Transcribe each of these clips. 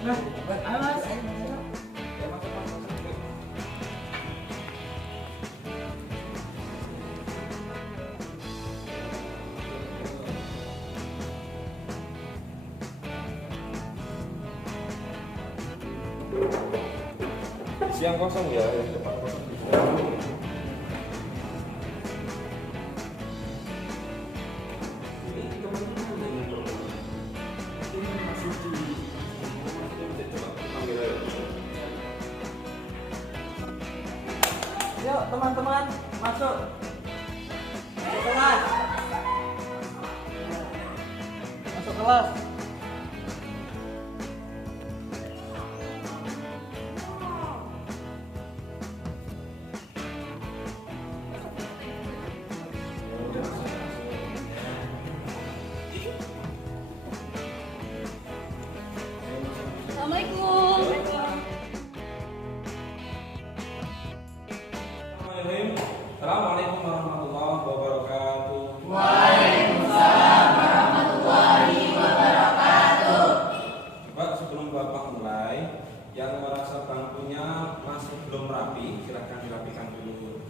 Nah, ayo Mas. Siang kosong ya, depan kosong. Yuk teman-teman masuk. Masuk kelas. Masuk kelas. Assalamualaikum. Assalamualaikum warahmatullahi wabarakatuh. Waalaikumsalam warahmatullahi wabarakatuh. Coba sebelum Bapak mulai, yang merasa bangkunya masih belum rapi, silahkan dirapikan dulu.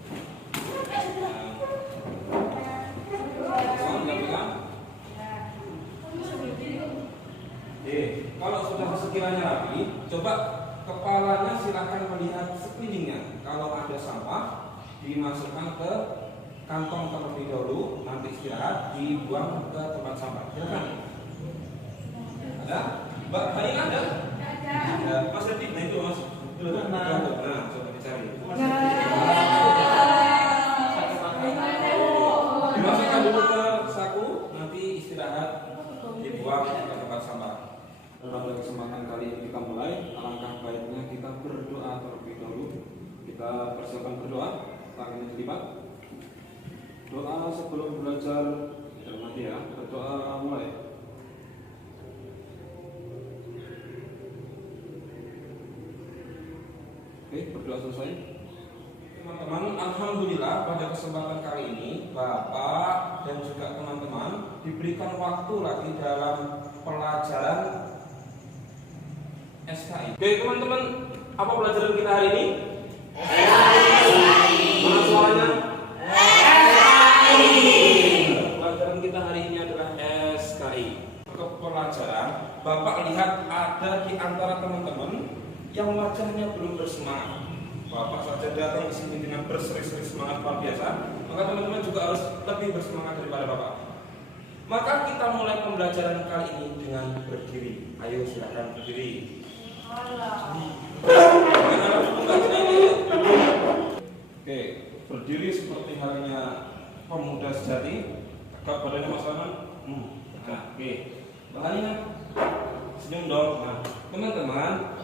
Kalau sudah sekiranya rapi, coba kepalanya silahkan melihat sekelilingnya. Kalau ada sampah, dimasukkan ke kantong terlebih dahulu, nanti istirahat dibuang ke tempat sampah. Silakan. Ada? Mbak Baik ada? Ada. Mas Redi, nah itu Mas. Nah, coba dicari. Dimasukkan dulu ke saku, nanti istirahat dibuang ke tempat sampah. Pada kesempatan kali ini kita mulai, alangkah baiknya kita berdoa terlebih dahulu. Kita persiapkan berdoa, tangannya dilipat. Doa sebelum belajar, jangan mati ya. Berdoa mulai. Oke, berdoa selesai. Teman-teman, alhamdulillah pada kesempatan kali ini Bapak dan juga teman-teman diberikan waktu lagi dalam pelajaran SKI. Oke teman-teman, apa pelajaran kita hari ini? Mana suaranya? Pelajaran kita hari ini adalah SKI. Ke pelajaran, Bapak lihat ada di antara teman-teman yang wajahnya belum bersemangat. Bapak saja datang ke sini dengan berseri-seri semangat luar biasa, maka teman-teman juga harus lebih bersemangat daripada Bapak. Maka kita mulai pembelajaran kali ini dengan berdiri. Ayo silakan berdiri. Oke, berdiri seperti halnya pemuda sejati. Tegak badannya Mas Arman. Oke, bahannya senyum dong. Nah, teman-teman,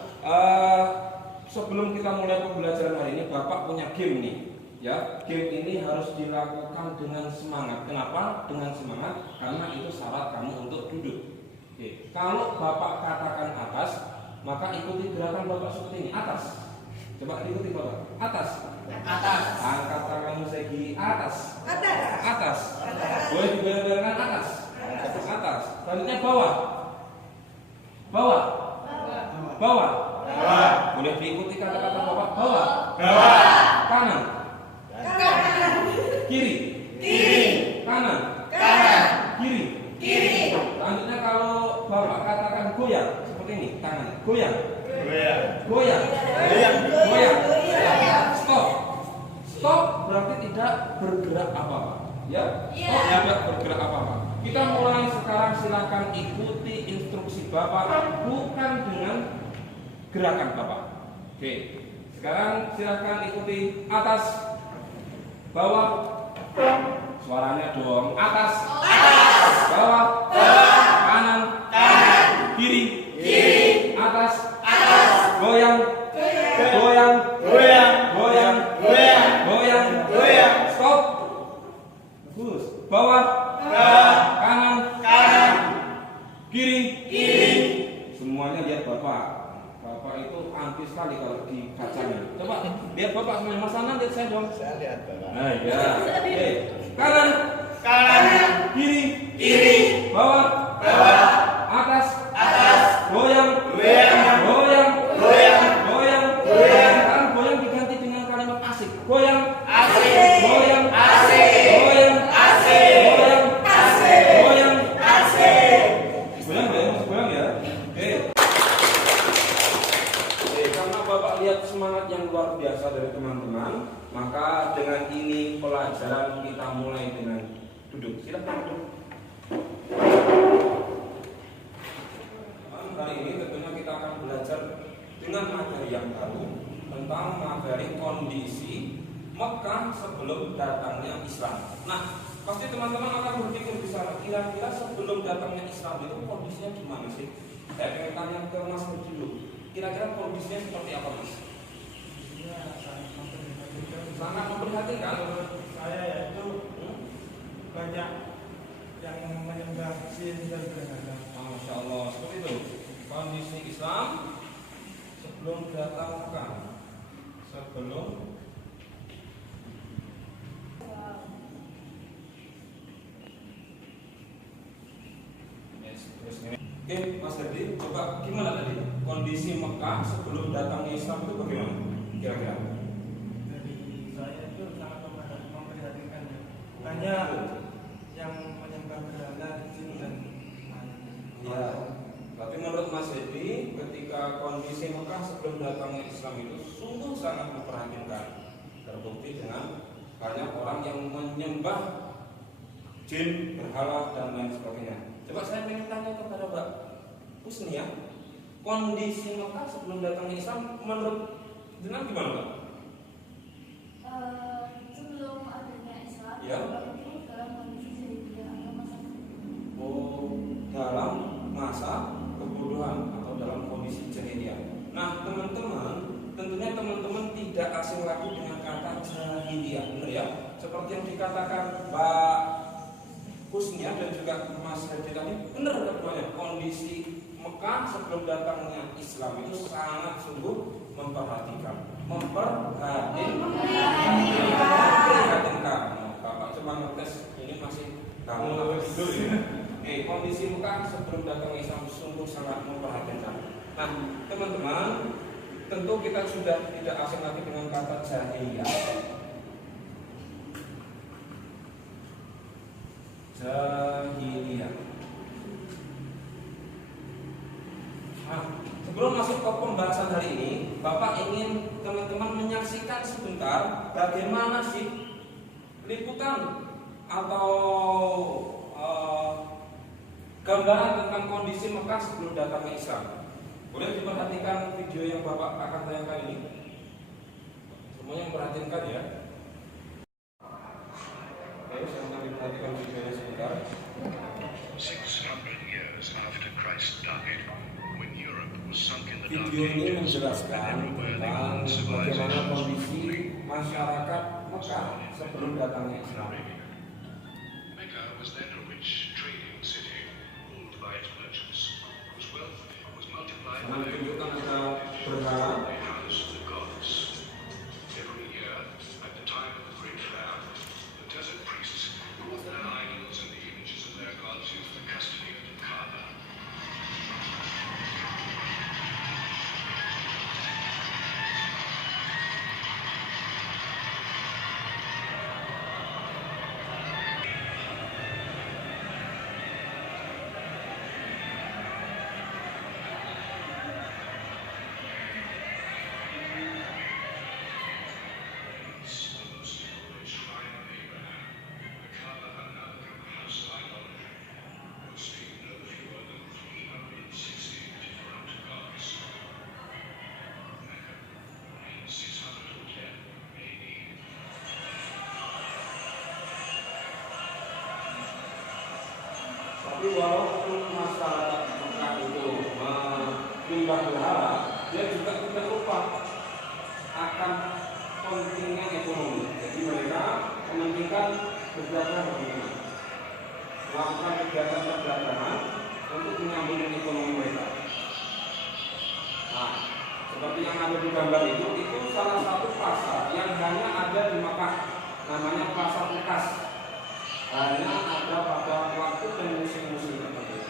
sebelum kita mulai pembelajaran hari ini, Bapak punya game nih. Ya, game ini harus dilakukan dengan semangat. Kenapa? Dengan semangat karena itu syarat kamu untuk duduk. Oke, kalau Bapak katakan atas, maka ikuti gerakan Bapak seperti ini, atas. Coba ikuti Bapak, atas. Atas. Angkat tanganmu segi atas. Atas. Atas. Atas. Boleh digoyang-goyangkan atas. Atas. Selanjutnya bawah. Bawah. Bawah. Bawah. Boleh diikuti kata-kata Bapak, bawah. Bawah. Kanan. Kanan. Kiri. Kiri. Kanan. Kanan. Kiri. Kiri. Selanjutnya kalau Bapak katakan goyang, seperti ini, tangan. Goyang. Goyang. Goyang. Goyang. Goyang. Goyang. Stop. Stop berarti tidak bergerak apa-apa. Ya? Stop tidak bergerak apa-apa. Kita mulai sekarang, silakan ikuti instruksi Bapak, bukan dengan gerakan Bapak. Oke. Sekarang silakan ikuti atas, bawah. Suaranya dong. Atas. Atas. Bawah. Bawah. Kanan. Kanan. Kiri. Kiri. Atas. Atas. Goyang. Goyang. Goyang. Goyang. Goyang. Goyang. Goyang. Stop. Bagus. Bawah. Bawah. Kanan. Kanan. Kiri. Kiri. Semuanya lihat Bapak. Bapak itu anti sekali kalau dibacanya. Coba lihat Bapak semuanya. Mas Anan lihat saya dong. Saya lihat Bapak. Nah ya. Oke. Kanan. Kanan. Kiri. Kiri. Bawah. Bawah. Atas. Atas. Goyang. Goyang. Duduk, silakan duduk. Hari ini tentunya kita akan belajar dengan materi yang baru tentang materi kondisi Mekah sebelum datangnya Islam. Nah, pasti teman-teman akan berpikir di sana, kira-kira sebelum datangnya Islam itu kondisinya gimana sih? Saya ingin tanya ke Mas dulu. Kira-kira kondisinya seperti apa, Mas? Sangat memprihatinkan. Saya yaitu banyak yang menyembah jin dan berhala. Masya Allah, seperti itu. Kondisi Islam sebelum datang Mekah, sebelum Oke, Mas Herdi, coba gimana tadi kondisi Mekah sebelum datangnya Islam itu bagaimana? Kira-kira? Dari saya itu sangat memprihatinkan ya. Banyak yang menyembah berhala, jin dan Ya, tapi menurut Mas Herdi, ketika kondisi Mekah sebelum datangnya Islam itu sungguh sangat memprihatinkan. Terbukti dengan banyak orang yang menyembah jin, berhala dan lain sebagainya. Coba saya ingin tanya kepada Mbak Husnia, kondisi Mekah sebelum datangnya Islam menurut jenengan gimana, Mbak? Sebelum adanya Islam, Ya. itu dalam kondisi jahiliyah atau masa Oh, dalam masa kebodohan atau dalam kondisi jahiliyah. Nah, teman-teman, tentunya teman-teman tidak asing lagi dengan kata jahiliyah, benar ya? Seperti yang dikatakan Mbak Husnia dan juga Mas Hadi tadi, benar keduanya. Kondisi Mekah sebelum datangnya Islam itu sangat sungguh memperhatikan, memprihatinkan. Nah, Bapak cuma ngetes ini masih kamu tidur ya. Kondisi Mekah sebelum datangnya Islam sungguh sangat memperhatikan. Nah, teman-teman, tentu kita sudah tidak asing lagi dengan kata jahiliyah. Jahiliyah. Nah, sebelum masuk ke pembahasan hari ini, Bapak ingin teman-teman menyaksikan sebentar bagaimana sih liputan atau gambaran tentang kondisi Mekah sebelum datangnya Islam. Boleh diperhatikan video yang Bapak akan tayangkan ini. Semuanya memperhatikan ya. Oke, saya diperhatikan videonya sebentar. 600 years after Christ died, when Europe was sunk in the dark Video ini ages, menjelaskan and everywhere the tentang old bagaimana civilizations kondisi masyarakat Mekah sebelum datangnya Islam. Mecca was then a rich trading city, ruled by its merchants, whose wealth was multiplied Sangat by menunjukkan ada berhala. they housed the gods. Every year, at the time of the great fair, the desert priests brought their idols and the images of their gods into the custody of the Kaaba. Tapi walaupun masyarakat Mekah itu menyembah berhala, dia juga tidak lupa akan pentingnya ekonomi. Jadi mereka mementingkan perdagangan, melakukan kegiatan perdagangan untuk menyambung ekonomi mereka. Nah, seperti yang ada di gambar itu salah satu pasar yang hanya ada di Mekah, namanya Pasar Bekas. Hanya ada pada waktu dan musim-musim tertentu.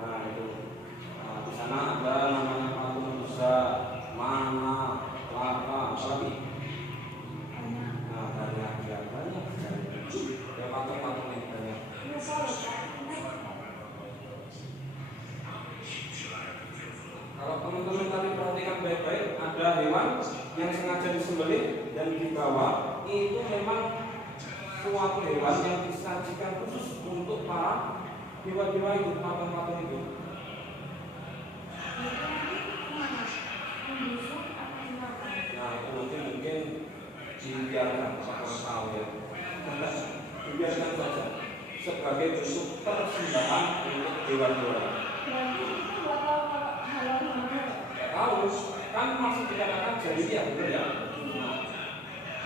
Nah itu, di sana ada namanya patung Musa, mana, lapa, apa lagi? Nah, banyak ya. bahwa itu memang suatu hewan yang disajikan khusus untuk para dewa-dewa itu, patung-patung itu. Nah, itu mungkin dibiarkan orang tahu ya. Dibiarkan saja sebagai bentuk persembahan untuk dewa-dewa. Tahu kan masih dikatakan jahiliyah, betul ya?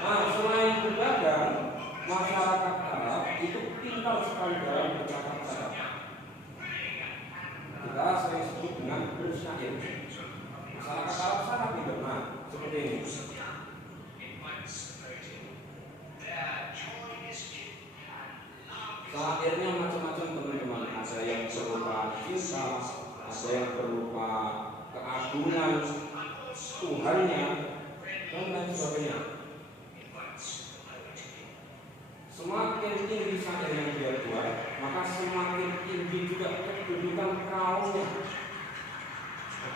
Nah, selain berdagang, masyarakat Arab itu pintar sekali dalam bercakap-cakap. Kita sering sebut dengan bersyair. Masyarakat Arab sangat pintar. Nah, seperti ini. Syairnya macam-macam teman-teman. Ada yang berupa cinta, ada yang berupa keagungan Tuhannya, dan lain sebagainya. Semakin tinggi syair yang dia buat, maka semakin tinggi juga kedudukan kaumnya,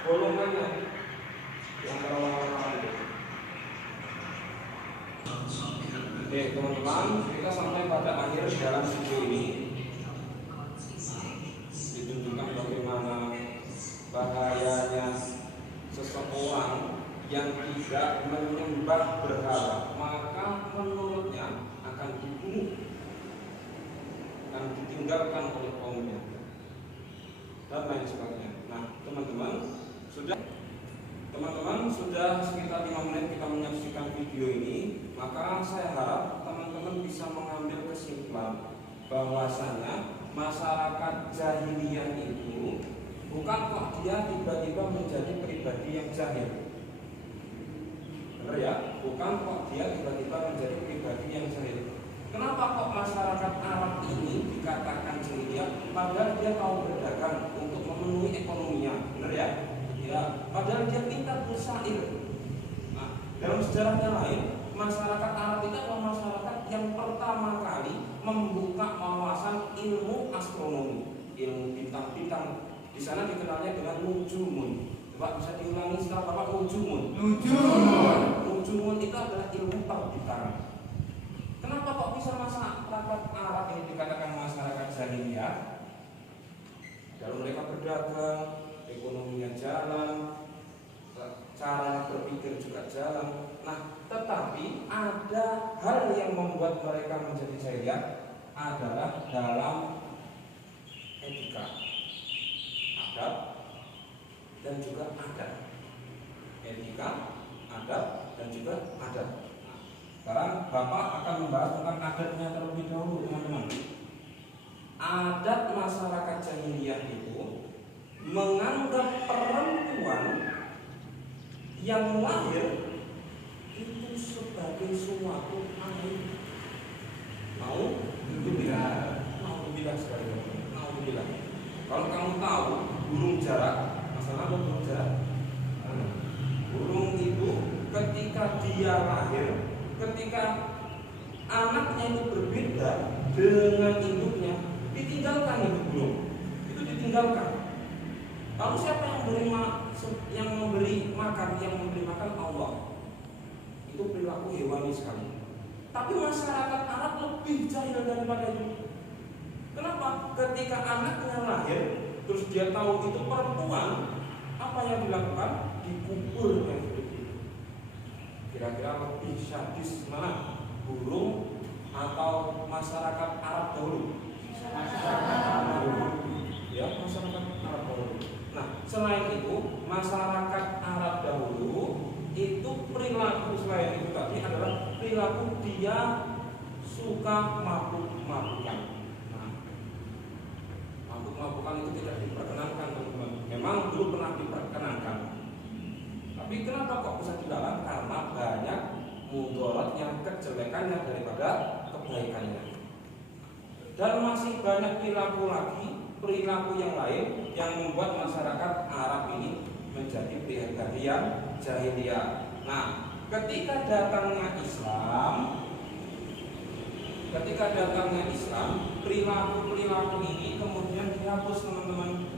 golongannya di antara orang-orang itu. Oke teman-teman, kita sampai pada akhir dalam video ini. Ditunjukkan bagaimana bahayanya seseorang yang tidak menyembah berhala, maka menurutnya akan dibunuh, akan ditinggalkan oleh kaumnya, dan lain sebagainya. Nah, teman-teman sudah sekitar 5 menit kita menyaksikan video ini, maka saya harap teman-teman bisa mengambil kesimpulan bahwasanya masyarakat jahiliyah itu bukan kok dia tiba-tiba menjadi pribadi yang jahil. Benar ya? Bukan kok dia tiba-tiba menjadi pribadi yang jahil. Kenapa kok masyarakat Arab ini dikatakan jahiliyah? Padahal dia tahu berdagang untuk memenuhi ekonominya. Benar ya? Ya, padahal dia pintar bersair. Nah, dalam sejarahnya lain, masyarakat Arab itu adalah masyarakat yang pertama kali membuka wawasan ilmu astronomi, ilmu bintang-bintang. Di sana dikenalnya dengan nujumun. Coba bisa diulangi setelah Bapak nujumun. Nujumun itu adalah ilmu perbintangan. Kenapa kok bisa masyarakat Arab ini dikatakan masyarakat jahiliyah? Kalau mereka berdagang, ekonominya jalan, cara berpikir juga jalan. Nah, tetapi ada hal yang membuat mereka menjadi jahiliyah adalah dalam etika, adab, dan juga adat. Etika, adab, dan juga adat. Nah, sekarang Bapak akan membahas tentang adatnya terlebih dahulu, teman-teman. Adat masyarakat jahiliyah itu menganggap perempuan yang lahir itu sebagai suatu aib. Nauzubillah sekali. Nauzubillah. Kalau kamu tahu burung jarak, masalah apa burung jarak? Burung itu ketika dia lahir, ketika anaknya itu berbeda dengan induknya, ditinggalkan itu burung. Itu ditinggalkan. Lalu siapa yang memberi makan Allah? Itu perilaku hewani sekali. Tapi masyarakat Arab lebih jahil daripada itu. Kenapa? Ketika anaknya lahir, terus dia tahu itu perempuan, apa yang dilakukan? Dikubur yang hidup itu. Kira-kira lebih sadis mana? Burung atau masyarakat Arab dahulu? Masyarakat Arab dahulu. Ya, masyarakat Arab dahulu. Nah, selain itu, masyarakat Arab dahulu itu perilaku selain itu tadi adalah perilaku dia suka mabuk-mabukan. Nah, mabuk-mabukan itu tidak diperkenankan, teman-teman. Memang dulu pernah diperkenankan. Tapi kenapa kok bisa dilarang? Karena banyak mudaratnya, kejelekannya daripada kebaikannya. Dan masih banyak perilaku yang lain yang membuat masyarakat Arab ini menjadi pribadi yang jahiliyah. Nah, ketika datangnya Islam, perilaku ini kemudian dihapus, teman-teman.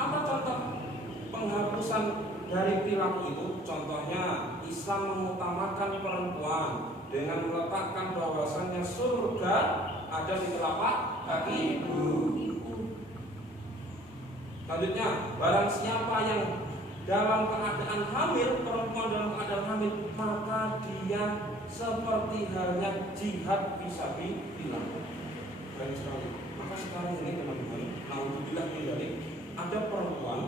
Apa contoh penghapusan dari perilaku itu? Contohnya Islam mengutamakan perempuan dengan meletakkan bahwasannya surga ada di telapak kaki ibu. Selanjutnya, barang siapa yang dalam keadaan hamil, perempuan dalam keadaan hamil, maka dia seperti halnya jihad fisabilillah. Keren sekali. Maka sekarang ini teman-teman, naudzubillah min dzalik, ada perempuan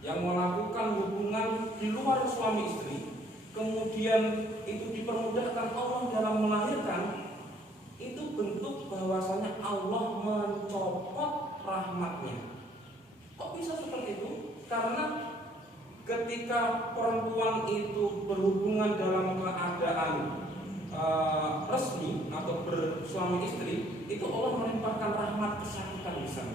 yang melakukan hubungan di luar suami istri, kemudian itu dipermudahkan Allah dalam melahirkan, itu bentuk bahwasanya Allah mencopot rahmatnya. Kok bisa seperti itu? Karena ketika perempuan itu berhubungan dalam keadaan resmi atau bersuami istri, itu Allah melimpahkan rahmat kesakitan di sana.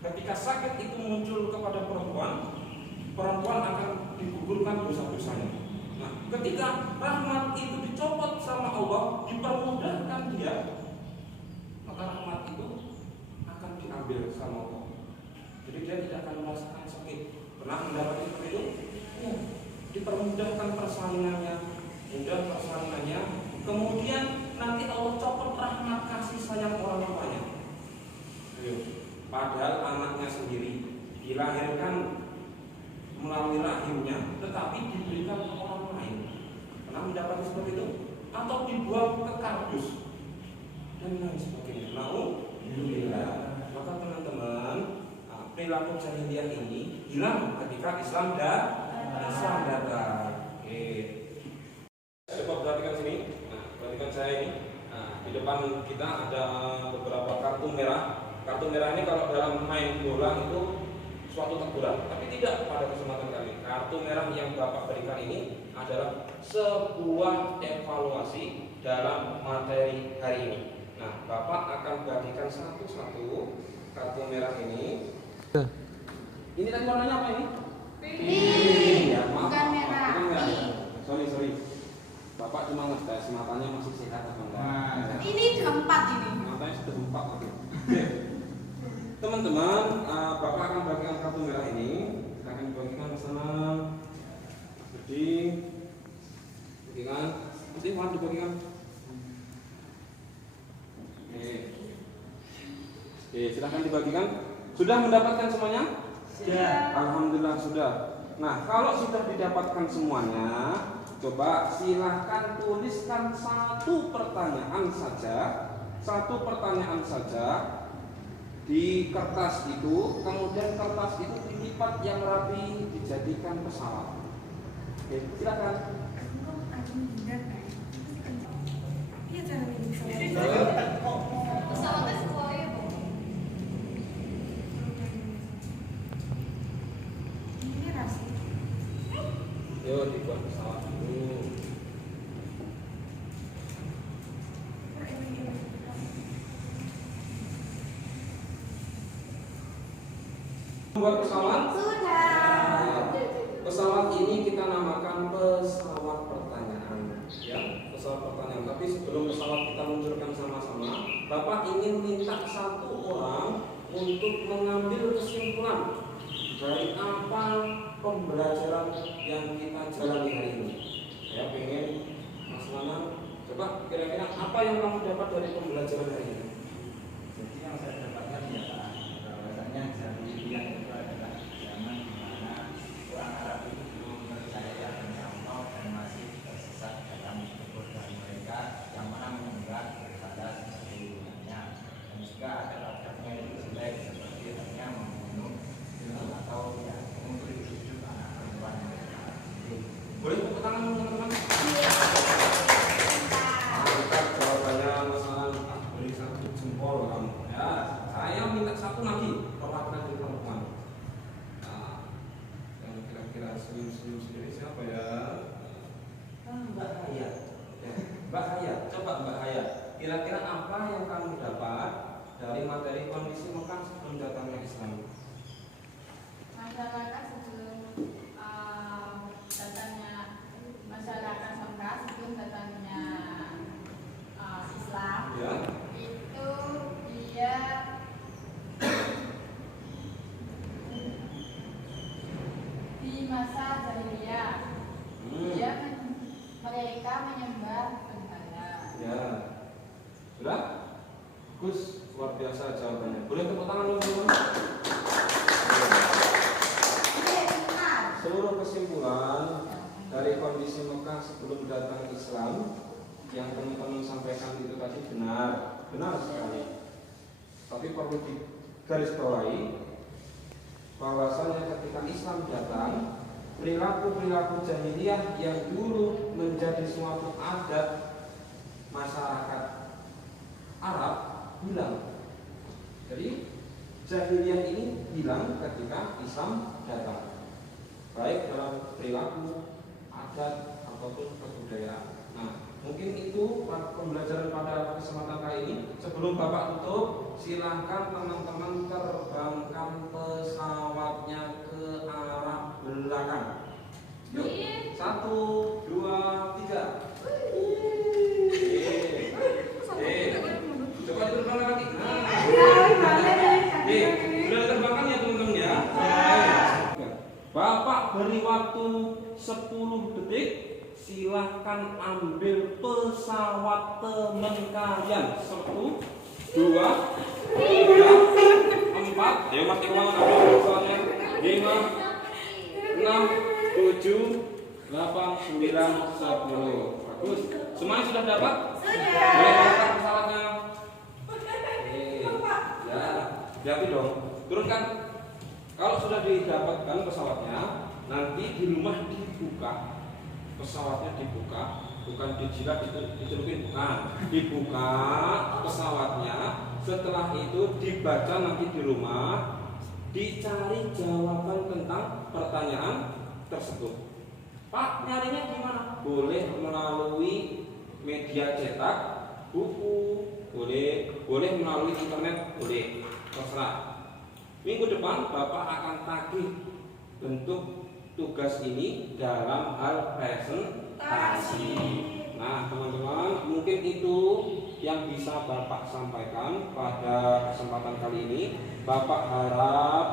Ketika sakit itu muncul kepada perempuan akan digugurkan dosa-dosanya. Nah, ketika rahmat itu dicopot sama Allah, dipermudahkan dia, maka rahmat itu akan diambil sama Allah. Jadi dia tidak akan merasakan sakit. Pernah mendapati seperti itu? Ya. Dipermudahkan persalinannya, mudah persalinannya. Kemudian nanti Allah copot rahmat kasih sayang orang tuanya. Padahal anaknya sendiri dilahirkan melalui rahimnya, tetapi diberikan ke orang lain. Pernah mendapati seperti itu? Atau dibuang ke kardus dan lain sebagainya. Alhamdulillah. Maka teman-teman, perilaku jahiliyah ini hilang ketika Islam datang. Oke. Coba perhatikan sini. Nah, perhatikan saya ini. Nah, di depan kita ada beberapa kartu merah. Kartu merah ini kalau dalam main bola itu suatu teguran, tapi tidak pada kesempatan kali ini. Kartu merah yang Bapak berikan ini adalah sebuah evaluasi dalam materi hari ini. Nah, Bapak akan bagikan satu-satu kartu merah ini. Ini tadi warnanya apa ini? Pink. Ya, maaf. Bukan merah. Bukan merah. Sorry. Bapak cuma ngetes matanya masih sehat apa enggak? Ini keempat ini. Matanya sudah 4 lagi. Oke. Teman-teman, Bapak akan bagikan kartu merah ini. Kita akan bagikan ke sana. Jadi, bagikan. Nanti mau dibagikan. Oke, silahkan dibagikan. Sudah mendapatkan semuanya? Sudah. Alhamdulillah sudah. Nah, kalau sudah didapatkan semuanya, coba silahkan tuliskan satu pertanyaan saja di kertas itu, kemudian kertas itu dilipat yang rapi dijadikan pesawat. Oke, silakan. Pesawatnya semuanya Bu. Ini rasi. Yuk dibuat pesawat dulu. Buat pesawat? Sudah. Pesawat ini kita namakan pesawat pertanyaan, ya, pesawat pertanyaan. Tapi sebelum pesawat kita luncurkan sama-sama, Bapak ingin minta satu orang untuk mengambil kesimpulan dari apa pembelajaran yang kita jalani hari ini. Saya pengen Mas Nana, coba kira-kira apa yang kamu dapat dari pembelajaran hari ini? Jadi yang saya dapatkan ya Pak, bahwasanya jahiliyah itu adalah zaman di mana orang Arab itu belum percaya akan Allah dan masih tersesat dalam kebodohan mereka yang mana menganggap daripada sesungguhnya, dan juga ada adabnya itu jelek seperti hanya membunuh atau ya memberi hidup anak perempuan mereka. Boleh tepuk tangan teman-teman? Mantap jawabannya Mas Nana. Beri satu jempol kamu. Ya, saya minta satu lagi perwakilan dari perempuan. Nah, yang kira-kira senyum-senyum sendiri siapa ya? Mbak Hayat. Ya, Mbak Hayat, coba Mbak Hayat. Kira-kira apa yang kamu dapat dari materi kondisi Mekah sebelum datangnya Islam? Masyarakat sebelum datangnya masyarakat Mekah, sebelum datangnya Islam, Ya. itu dia di masa jahiliyah dia biasa jawabannya. Boleh tepuk tangan dulu teman-teman. Seluruh kesimpulan dari kondisi Mekah sebelum datang Islam yang teman-teman sampaikan itu tadi benar sekali. Tapi perlu digarisbawahi bahwasanya ketika Islam datang, perilaku-perilaku jahiliyah yang dulu menjadi suatu adat masyarakat Arab hilang. Jadi jahiliyah ini hilang ketika Islam datang, baik dalam perilaku, adat ataupun kebudayaan. Nah, mungkin itu pembelajaran pada kesempatan kali ini. Sebelum Bapak tutup, silahkan teman-teman terbangkan pesawatnya ke arah belakang. Yuk, 1, 2, 3. Coba diterbangkan lagi. Sudah diterbangkan ya teman-teman ya. Bapak beri waktu 10 detik. Silahkan ambil pesawat teman kalian. 1, 2, 3, 4. Ayo mas ulang ambil pesawatnya. 5, 6, 7, 8, 9, 10. Bagus. Semuanya sudah dapat? Sudah. Boleh angkat pesawatnya. Ya, hati dong. Turunkan. Kalau sudah didapatkan pesawatnya, nanti di rumah dibuka. Pesawatnya dibuka, bukan dijilat dicelupin, bukan. Dibuka pesawatnya. Setelah itu dibaca nanti di rumah, dicari jawaban tentang pertanyaan tersebut. Pak, nyarinya gimana? Boleh melalui media cetak, buku, boleh melalui internet, boleh, terserah. Minggu depan Bapak akan tagih bentuk tugas ini dalam hal presentasi. Nah, teman-teman, mungkin itu yang bisa Bapak sampaikan pada kesempatan kali ini. Bapak harap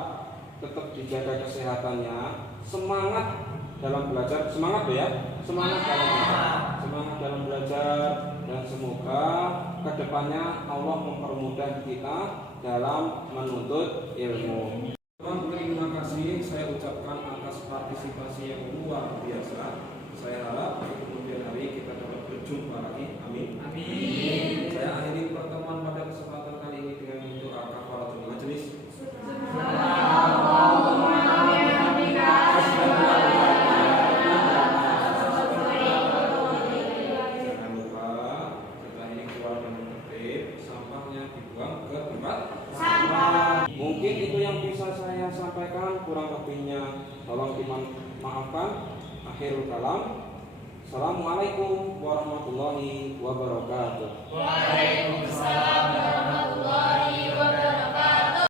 tetap dijaga kesehatannya, semangat dalam belajar, semangat ya, semangat dalam belajar, dan semoga kedepannya Allah mempermudah kita dalam menuntut ilmu. Terima kasih saya ucapkan atas partisipasi yang luar biasa. Saya harap di kemudian hari kita dapat berjumpa lagi. Amin. Amin. Saya akhiri pertemuan pada kesempatan kali ini dengan doa kafaratul majelis. Jangan lupa setelah ini keluar dengan tertib, sampahnya dibuang ke tempat sampah. Mungkin itu yang bisa saya sampaikan, kurang lebihnya tolong dimaafkan. Akhirul kalam. Assalamualaikum warahmatullahi wabarakatuh. Waalaikumsalam.